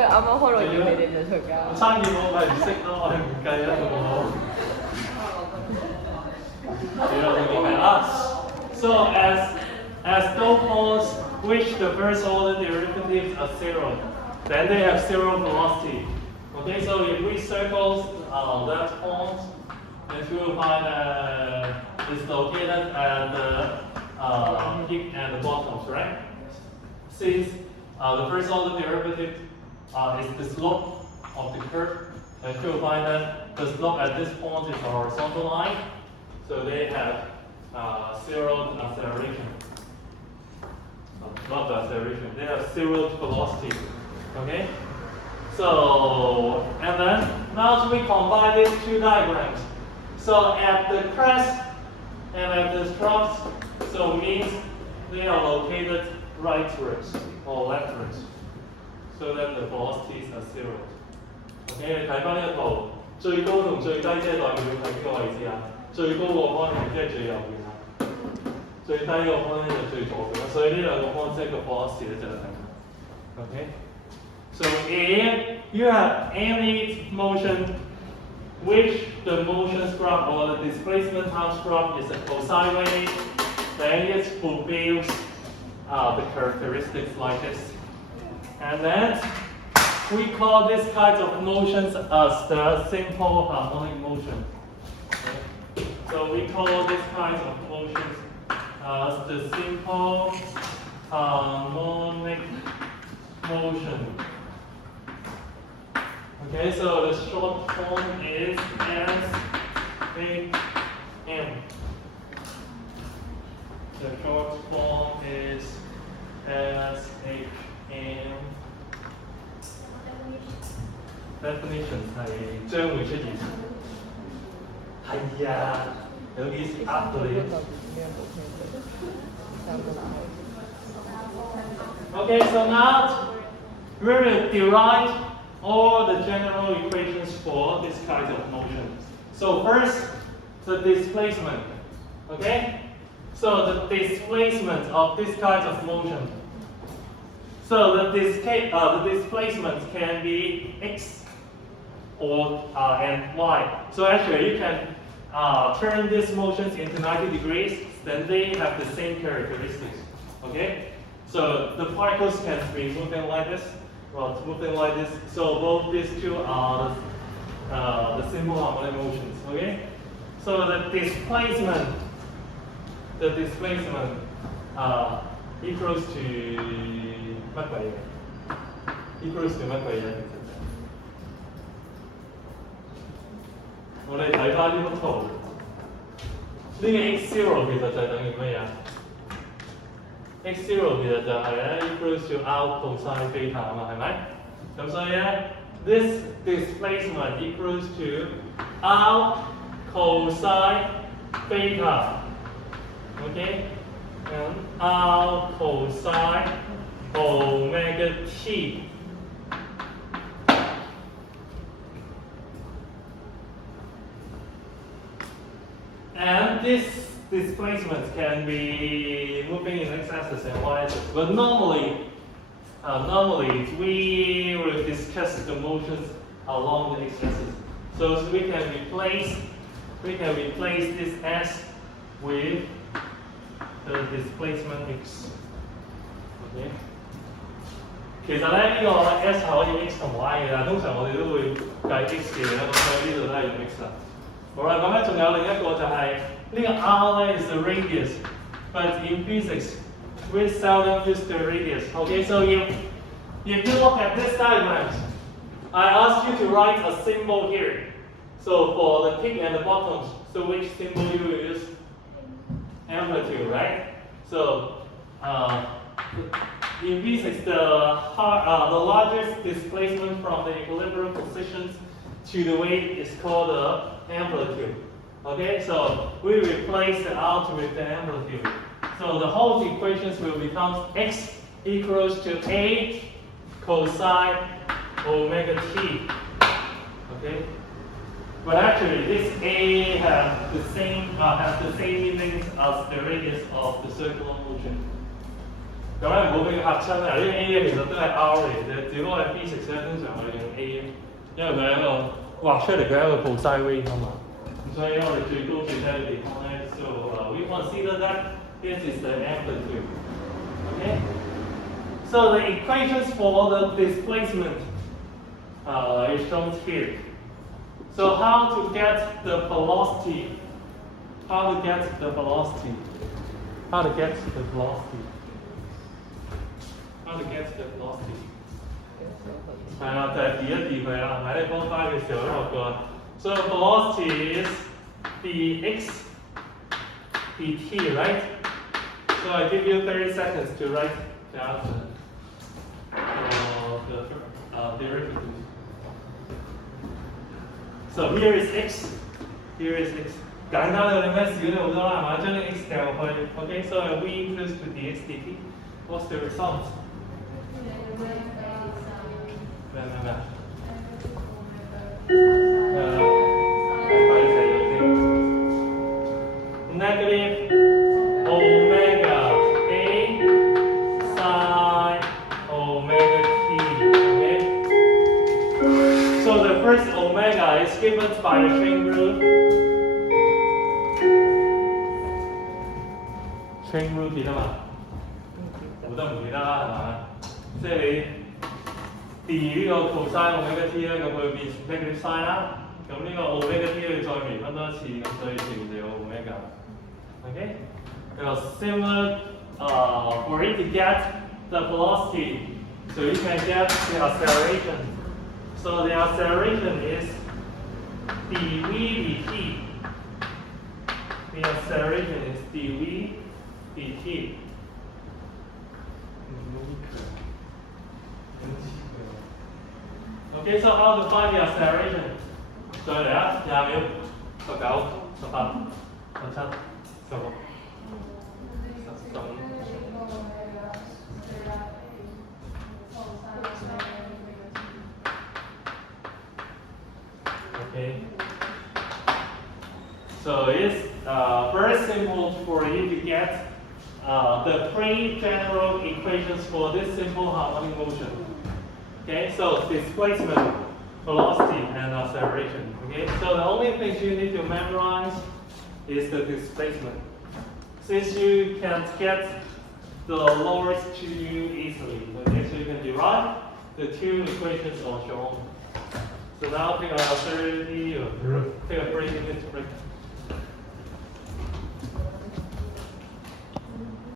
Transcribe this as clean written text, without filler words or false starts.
啱啱開落要你哋就出街。生意我咪唔識咯，我係唔計啦，好唔好？So as those points which the first order derivatives are zero, then they have zero velocity. Okay, so if we circle that point, then we will find it's located at the peak and the bottoms, right? Since the first order derivative is the slope of the curve, then we will find that the slope at this point is a horizontal line, so they have zero acceleration. Not the acceleration, they have zero velocity. Okay? So, and then now we combine these two diagrams. So at the crest and at the troughs, so means they are located rightwards or leftwards, so that the velocities are zero. Okay, 你睇翻呢個圖，最高同最低即係代表喺邊個位置啊？最高個方即係最右邊啊，最低個方咧就最左邊啦。所以呢兩個方即係個 velocity 咧就係咁。Okay. So if you have any motion which the motion graph or the displacement times graph is a cosine wave, then it fulfills the characteristics like this. And then we call this kind of motions as the simple harmonic motion. Okay? So we call this kind of motions as the simple harmonic motion. Okay, so the short form is SHM. The short form is SHM. Definition 係將會出現。係啊，有啲事呃到你。Okay, so now we will derive all the general equations for this kind of motion. So first, the displacement. Okay? So the displacement of this kind of motion. So the displacement can be x or and y. So actually you can turn these motions into 90 degrees, then they have the same characteristics. Okay? So the particles can be moving like this. Well, it's moving like this. So both these two are the simple harmonic motions. Okay. So the displacement equals to 乜鬼嘢 ？equals to 乜鬼嘢？我哋睇翻呢幅圖，呢個 x0 其實就係等於乜嘢？x0 其實就係咧 equals to r cosine theta 啊嘛，係咪？咁所以咧 this displacement equals to r cosine theta. Okay? And r cosine omega t. And this displacement can be moving in x-axis and y-axis, but normally we will discuss the motions along the x-axis. So we can replace this s with the displacement x. Okay. 其實咧呢個 s 係可以 x 同 y 嘅，但通常我哋都會計 x 嘅啦，咁所以呢度都係用 x 啦。好啦，咁咧仲有另一個就係、呢個 r 咧 is the radius, but in physics we seldom use the radius. Okay, so if you look at this diagram, I ask you to write a symbol here. So for the peak and the bottoms, so which symbol you will use? Amplitude, right? So in physics, the largest displacement from the equilibrium positions to the wave is called the amplitude. Okay, so we replace the r with the amplitude. So the whole equations will become x equals to a cosine omega t. Okay, but actually this a has the same meanings as the radius of the circular motion. 咁咧唔好俾佢嚇親啊！呢個 A 咧其實都係 R 嚟嘅，只不過係 physics 咧通常我哋用 A，因為佢係一個畫出嚟佢係一個 cosine wave 啊嘛。咁所以我哋最高最低嘅地方咧，so we consider that this is the amplitude. Okay. So the equations for the displacement is shown here. So how to get the velocity? How to get the velocity? How to get the velocity? How to get the velocity? 係啦，就係調一調佢啦。喺你幫翻嘅時候都學過。So velocity is dx dt, right? So I give you 30 seconds to write down the derivative. So here is x, here is x. 簡單到你咩少咗好多啦，係嘛？將啲 x 掉落去 ，OK。So v equals to dx dt. What's the result? 咩？Negative omega a sine omega t. Okay. So the first omega is given by the chain rule. Chain rule 記得嘛？冇得唔記得啦，係嘛？即係你 d 呢個 cosine omega t 咧，咁佢會變 negative sin 啦。咁呢個 omega t 要再微分多一次，咁所以前面就有 omega。Okay? Now similar for you to get the velocity, so you can get the acceleration. So the acceleration is dv dt. The acceleration is dv dt. Okay, so how to find the acceleration? 再嚟啊，20秒，19、18、17、16、15。Okay. So it's very simple for you to get the three general equations for this simple harmonic motion. Okay, so displacement, velocity, and acceleration. Okay, so the only thing you need to memorize is the displacement. Since you can't get the lowest two easily, okay, so you can derive the two equations on your own. So now take a 30 or take a 30 minutes break.